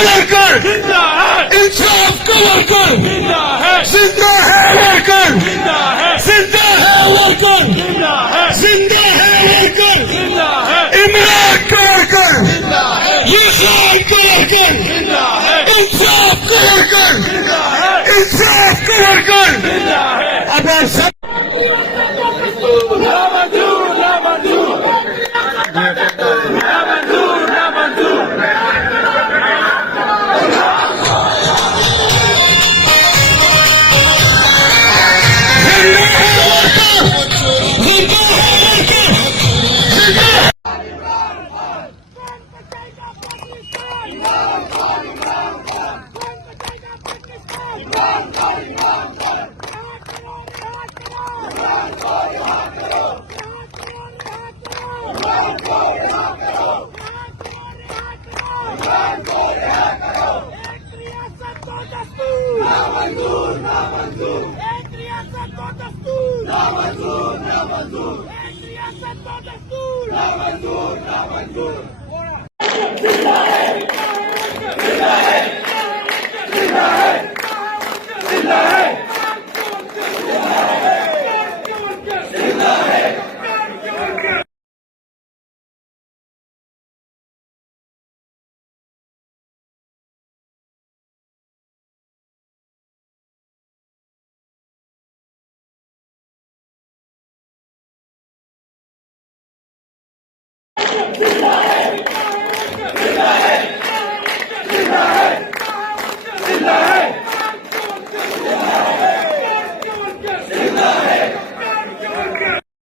Worker, इंसाफ का worker, जिंदा है वर्कर, जिंदा है वर्कर, जिंदा है वर्कर, इमरान का वर्कर, इस्लाम का वर्कर, इंसाफ का वर्कर, इंसाफ का वर्कर। अब सब